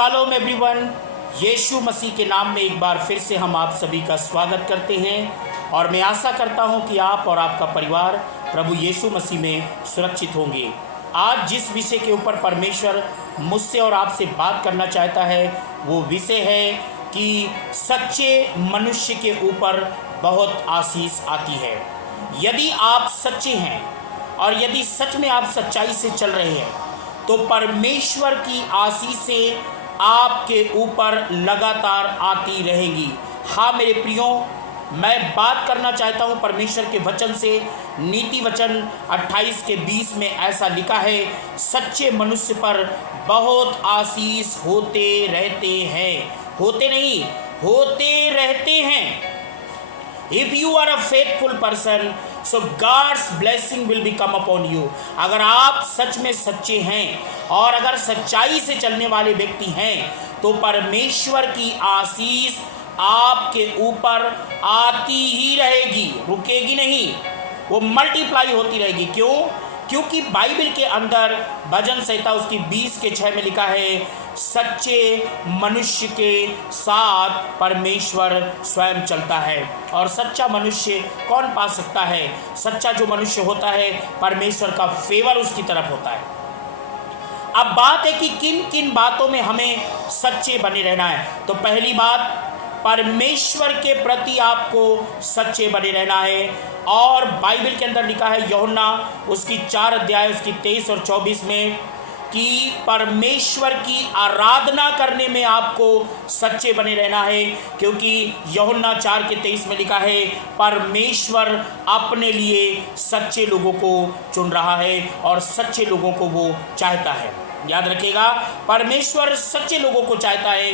Shalom everyone. यीशु मसीह के नाम में एक बार फिर से हम आप सभी का स्वागत करते हैं और मैं आशा करता हूं कि आप और आपका परिवार प्रभु यीशु मसीह में सुरक्षित होंगे। आज जिस विषय के ऊपर परमेश्वर मुझसे और आपसे बात करना चाहता है वो विषय है कि सच्चे मनुष्य के ऊपर बहुत आशीष आती है। यदि आप सच्चे हैं और यदि सच में आप सच्चाई से चल रहे हैं तो परमेश्वर की आशीषें आपके ऊपर लगातार आती रहेंगी। हाँ मेरे प्रियो, मैं बात करना चाहता हूँ परमेश्वर के वचन से। नीति वचन 28 के 20 में ऐसा लिखा है, सच्चे मनुष्य पर बहुत आशीष होते रहते हैं। होते नहीं, होते रहते हैं। If you are a faithful person, so God's blessing will be come upon you. अगर आप सच में सच्चे हैं और अगर सच्चाई से चलने वाले व्यक्ति हैं तो परमेश्वर की आशीष आपके ऊपर आती ही रहेगी, रुकेगी नहीं, वो मल्टीप्लाई होती रहेगी। क्यों? क्योंकि बाइबल के अंदर भजन संहिता उसकी 20 के 6 में लिखा है, सच्चे मनुष्य के साथ परमेश्वर स्वयं चलता है। और सच्चा मनुष्य कौन पा सकता है? सच्चा जो मनुष्य होता है परमेश्वर का फेवर उसकी तरफ होता है। अब बात है कि किन किन बातों में हमें सच्चे बने रहना है। तो पहली बात, परमेश्वर के प्रति आपको सच्चे बने रहना है। और बाइबल के अंदर लिखा है यूहन्ना उसकी 4 अध्याय उसकी 23 और 24 में कि परमेश्वर की आराधना करने में आपको सच्चे बने रहना है। क्योंकि यूहन्ना 4 के 23 में लिखा है, परमेश्वर अपने लिए सच्चे लोगों को चुन रहा है और सच्चे लोगों को वो चाहता है। याद रखिएगा, परमेश्वर सच्चे लोगों को चाहता है।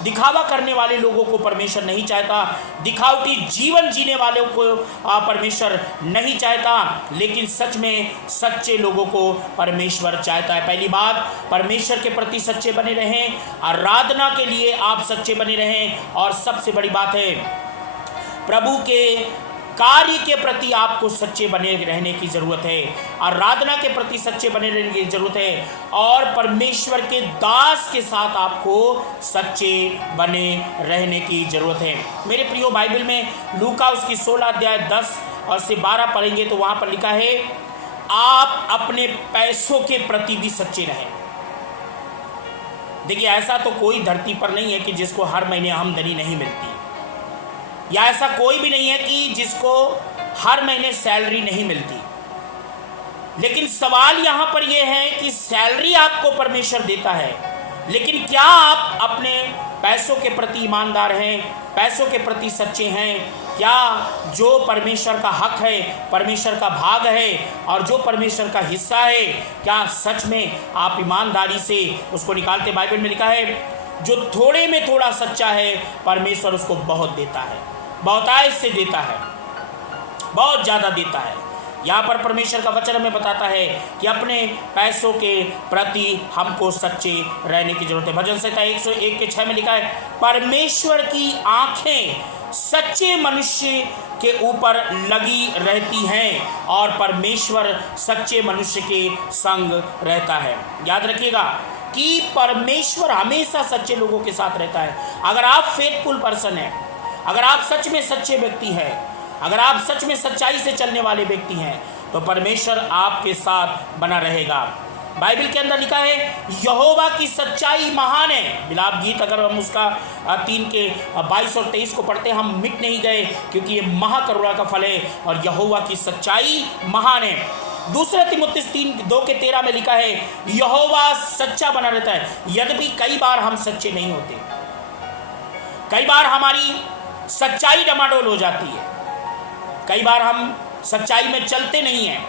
दिखावा करने वाले लोगों को परमेश्वर नहीं चाहता। दिखावटी जीवन जीने वालों को परमेश्वर नहीं चाहता, लेकिन सच में सच्चे लोगों को परमेश्वर चाहता है। पहली बात, परमेश्वर के प्रति सच्चे बने रहें, आराधना के लिए आप सच्चे बने रहें। और सबसे बड़ी बात है, प्रभु के कार्य के प्रति आपको सच्चे बने रहने की ज़रूरत है। आराधना के प्रति सच्चे बने रहने की ज़रूरत है और परमेश्वर के दास के साथ आपको सच्चे बने रहने की ज़रूरत है। मेरे प्रियो, बाइबल में लूका उसकी 16 अध्याय 10 और से 12 पढ़ेंगे तो वहाँ पर लिखा है, आप अपने पैसों के प्रति भी सच्चे रहें। देखिए, ऐसा तो कोई धरती पर नहीं है कि जिसको हर महीने आमदनी नहीं मिलती, या ऐसा कोई भी नहीं है कि जिसको हर महीने सैलरी नहीं मिलती। लेकिन सवाल यहाँ पर यह है कि सैलरी आपको परमेश्वर देता है, लेकिन क्या आप अपने पैसों के प्रति ईमानदार हैं, पैसों के प्रति सच्चे हैं? क्या जो परमेश्वर का हक है, परमेश्वर का भाग है और जो परमेश्वर का हिस्सा है, क्या सच में आप ईमानदारी से उसको निकालते? बाइबल में लिखा है, जो थोड़े में थोड़ा सच्चा है परमेश्वर उसको बहुत देता है, बहुतायत से देता है, बहुत ज़्यादा देता है। यहाँ पर परमेश्वर का वचन हमें बताता है कि अपने पैसों के प्रति हमको सच्चे रहने की जरूरत है। भजन संहिता 101 के 6 में लिखा है, परमेश्वर की आंखें सच्चे मनुष्य के ऊपर लगी रहती हैं और परमेश्वर सच्चे मनुष्य के संग रहता है। याद रखिएगा कि परमेश्वर हमेशा सच्चे लोगों के साथ रहता है। अगर आप फेथफुल पर्सन हैं, अगर आप सच में सच्चे व्यक्ति हैं, अगर आप सच में सच्चाई से चलने वाले व्यक्ति हैं तो परमेश्वर आपके साथ बना रहेगा। बाइबल के अंदर लिखा है, यहोवा की सच्चाई महान है। बिलाप गीत अगर हम उसका 3 के 22 और 23 को पढ़ते हैं, हम मिट नहीं गए, क्योंकि ये महाकरुणा का फल है और यहोवा की सच्चाई महान है। दूसरा तीमुथियुस 3:2 के 13 में लिखा है, यहोवा सच्चा बना रहता है। यद्यपि कई बार हम सच्चे नहीं होते, कई बार हमारी सच्चाई डमाडोल हो जाती है, कई बार हम सच्चाई में चलते नहीं हैं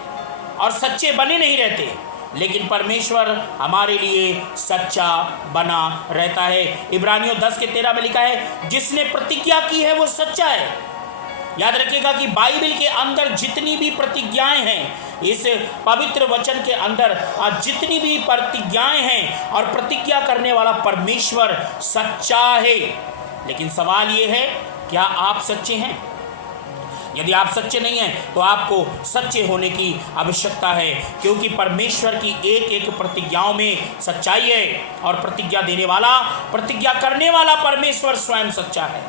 और सच्चे बने नहीं रहते, लेकिन परमेश्वर हमारे लिए सच्चा बना रहता है। इब्रानियों 10 के 13 में लिखा है, जिसने प्रतिज्ञा की है वो सच्चा है। याद रखिएगा कि बाइबल के अंदर जितनी भी प्रतिज्ञाएं हैं, इस पवित्र वचन के अंदर जितनी भी प्रतिज्ञाएं हैं और प्रतिज्ञा करने वाला परमेश्वर सच्चा है। लेकिन सवाल ये है, क्या आप सच्चे हैं? यदि आप सच्चे नहीं हैं तो आपको सच्चे होने की आवश्यकता है, क्योंकि परमेश्वर की एक एक प्रतिज्ञाओं में सच्चाई है और प्रतिज्ञा देने वाला, प्रतिज्ञा करने वाला परमेश्वर स्वयं सच्चा है।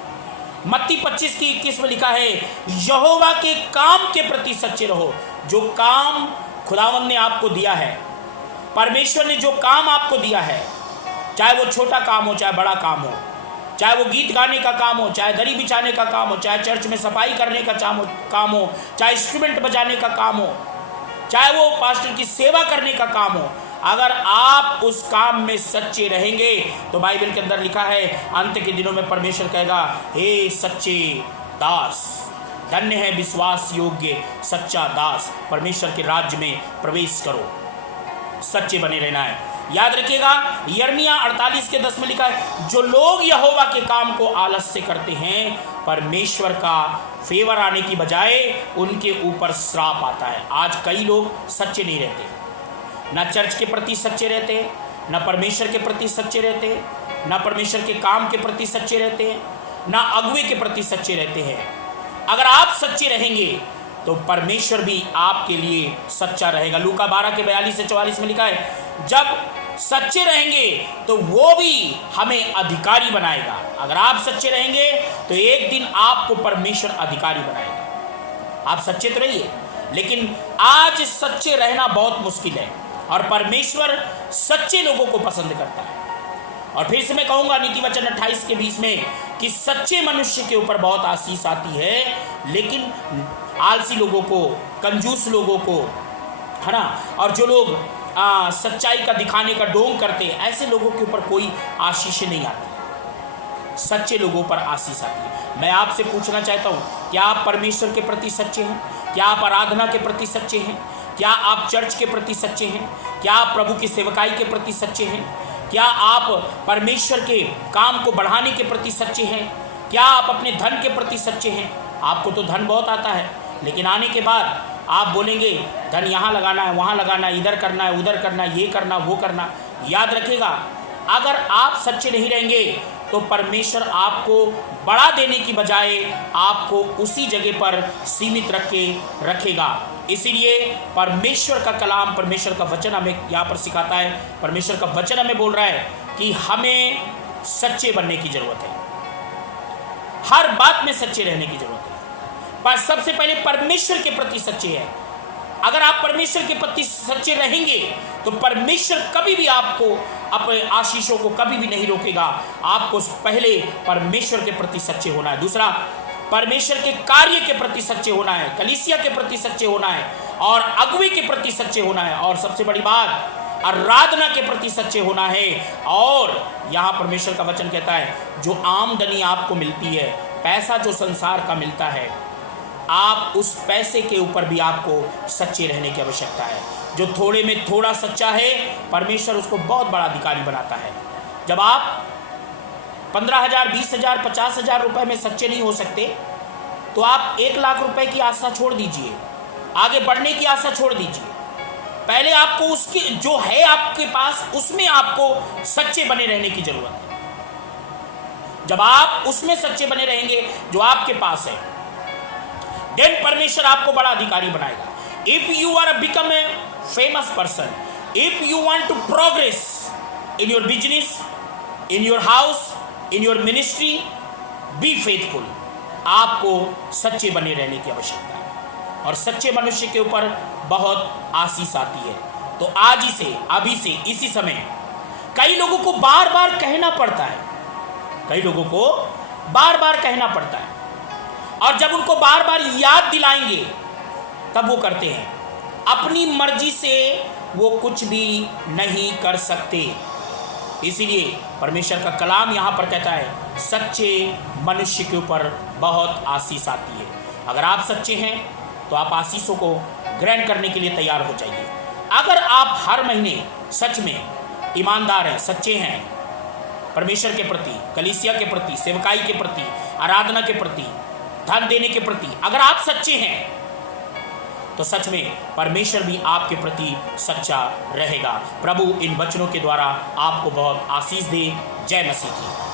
मत्ती 25:21 में लिखा है, यहोवा के काम के प्रति सच्चे रहो। जो काम खुदावंद ने आपको दिया है, परमेश्वर ने जो काम आपको दिया है, चाहे वो छोटा काम हो चाहे बड़ा काम हो, चाहे वो गीत गाने का काम हो, चाहे दरी बिछाने का काम हो, चाहे चर्च में सफाई करने का काम हो, चाहे इंस्ट्रूमेंट बजाने का काम हो, चाहे वो पास्टर की सेवा करने का काम हो, अगर आप उस काम में सच्चे रहेंगे तो बाइबल के अंदर लिखा है, अंत के दिनों में परमेश्वर कहेगा, हे सच्चे दास, धन्य है विश्वास योग्य सच्चा दास, परमेश्वर के राज्य में प्रवेश करो। सच्चे बने रहना है। याद रखिएगा, यिर्मयाह 48:10 में लिखा है, जो लोग यहोवा के काम को आलस से करते हैं, परमेश्वर का फेवर आने की बजाय उनके ऊपर श्राप आता है। आज कई लोग सच्चे नहीं रहते, ना चर्च के प्रति सच्चे रहते, ना परमेश्वर के प्रति सच्चे रहते, ना परमेश्वर के काम के प्रति सच्चे रहते, ना अगुवे के प्रति सच्चे रहते हैं। अगर आप सच्चे रहेंगे तो परमेश्वर भी आपके लिए सच्चा रहेगा। लूका 12:42-44 में लिखा है, जब सच्चे रहेंगे तो वो भी हमें अधिकारी बनाएगा। अगर आप सच्चे रहेंगे तो एक दिन आपको परमेश्वर अधिकारी बनाएगा। आप सच्चे तो रहिए, लेकिन आज सच्चे रहना बहुत मुश्किल है और परमेश्वर सच्चे लोगों को पसंद करता है। और फिर से मैं कहूँगा नीति वचन 28:20 में कि सच्चे मनुष्य के ऊपर बहुत आशीष आती है, लेकिन आलसी लोगों को, कंजूस लोगों को, है ना, और जो लोग सच्चाई का दिखाने का ढोंग करते हैं, ऐसे लोगों के ऊपर कोई आशीष नहीं आती। सच्चे लोगों पर आशीष आती है। मैं आपसे पूछना चाहता हूँ, क्या आप परमेश्वर के प्रति सच्चे हैं? क्या आप आराधना के प्रति सच्चे हैं? क्या आप चर्च के प्रति सच्चे हैं? क्या आप प्रभु की सेवकाई के प्रति सच्चे हैं? क्या आप परमेश्वर के काम को बढ़ाने के प्रति सच्चे हैं? क्या आप अपने धन के प्रति सच्चे हैं? आपको तो धन बहुत आता है, लेकिन आने के बाद आप बोलेंगे धन यहाँ लगाना है, वहाँ लगाना है, इधर करना है, उधर करना है, ये करना, वो करना। याद रखिएगा, अगर आप सच्चे नहीं रहेंगे तो परमेश्वर आपको बढ़ा देने की बजाय आपको उसी जगह पर सीमित रखेगा। इसीलिए परमेश्वर का कलाम, परमेश्वर का वचन हमें यहाँ पर सिखाता है, परमेश्वर का वचन हमें बोल रहा है कि हमें सच्चे बनने की जरूरत है, हर बात में सच्चे रहने की जरूरत है। पर सबसे पहले परमेश्वर के प्रति सच्चे हैं। अगर आप परमेश्वर के प्रति सच्चे रहेंगे तो परमेश्वर कभी भी आपको अपने आशीषों को कभी भी नहीं रोकेगा। आपको पहले परमेश्वर के प्रति सच्चे होना है। दूसरा, परमेश्वर के कार्य के प्रति सच्चे होना है, कलीसिया के प्रति सच्चे होना है और अगुवे के प्रति सच्चे होना है, और सबसे बड़ी बात आराधना के प्रति सच्चे होना है। और यहाँ परमेश्वर का वचन कहता है, जो आमदनी आपको मिलती है, पैसा जो संसार का मिलता है, आप उस पैसे के ऊपर भी आपको सच्चे रहने की आवश्यकता है। जो थोड़े में थोड़ा सच्चा है, परमेश्वर उसको बहुत बड़ा अधिकारी बनाता है। जब आप 15,000, 20,000, 50,000 रुपये में सच्चे नहीं हो सकते तो आप 1 लाख रुपए की आशा छोड़ दीजिए, आगे बढ़ने की आशा छोड़ दीजिए। पहले आपको उसकी जो है आपके पास, उसमें आपको सच्चे बने रहने की जरूरत है। जब आप उसमें सच्चे बने रहेंगे जो आपके पास है, देन परमेश्वर आपको बड़ा अधिकारी बनाएगा। If you are become a famous person, if you want to progress in your business, in your house, in your ministry, be faithful. आपको सच्चे बने रहने की आवश्यकता है और सच्चे मनुष्य के ऊपर बहुत आशीष आती है। तो आज ही से, अभी से, इसी समय कई लोगों को बार बार कहना पड़ता है, कई लोगों को बार बार कहना पड़ता है, और जब उनको बार बार याद दिलाएंगे तब वो करते हैं। अपनी मर्जी से वो कुछ भी नहीं कर सकते। इसीलिए परमेश्वर का कलाम यहाँ पर कहता है, सच्चे मनुष्य के ऊपर बहुत आशीष आती है। अगर आप सच्चे हैं तो आप आशीषों को ग्रहण करने के लिए तैयार हो जाइए। अगर आप हर महीने सच में ईमानदार हैं, सच्चे हैं परमेश्वर के प्रति, कलीसिया के प्रति, सेवकाई के प्रति, आराधना के प्रति, धन देने के प्रति, अगर आप सच्चे हैं तो सच में परमेश्वर भी आपके प्रति सच्चा रहेगा। प्रभु इन वचनों के द्वारा आपको बहुत आशीष दे। जय मसीह की।